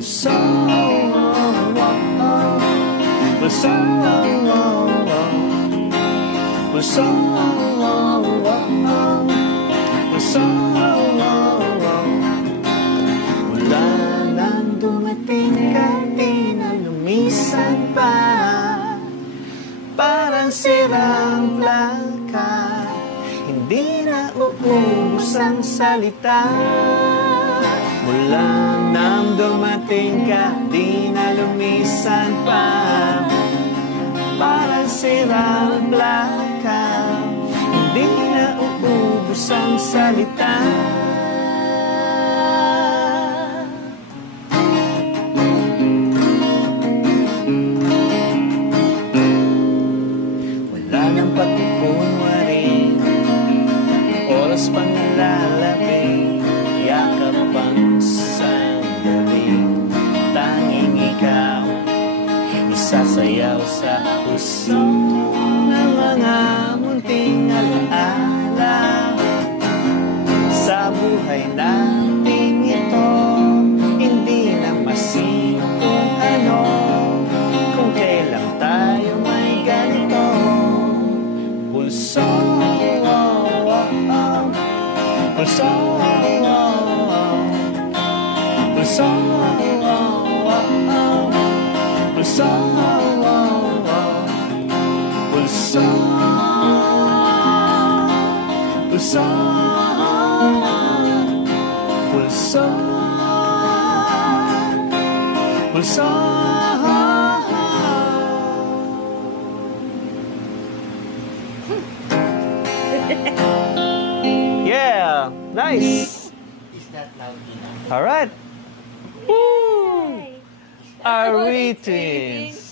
Pulso, pulso, pulso, pulso. Mula nang dumating ka, di na lumisan pa. Parang sirang plaka, hindi na uubos ang salita. Mula nang dumating ka, di na lumisan pa. Parang sirang plaka, hindi na uubos ang salita. Wala nang pagkukunwari, oras pang nalalabing, yakap pang sandali. Tanging ikaw, isasayaw sa puso ng mga munting alaala. Sa buhay nating ito, hindi na masin kung ano, kung kailan tayo may ganito. Pulso, pulso, pulso, pulso, pulso, pulso, pulso, pulso. Yeah, nice. Is that loud enough? All right. Yay! Are we twins?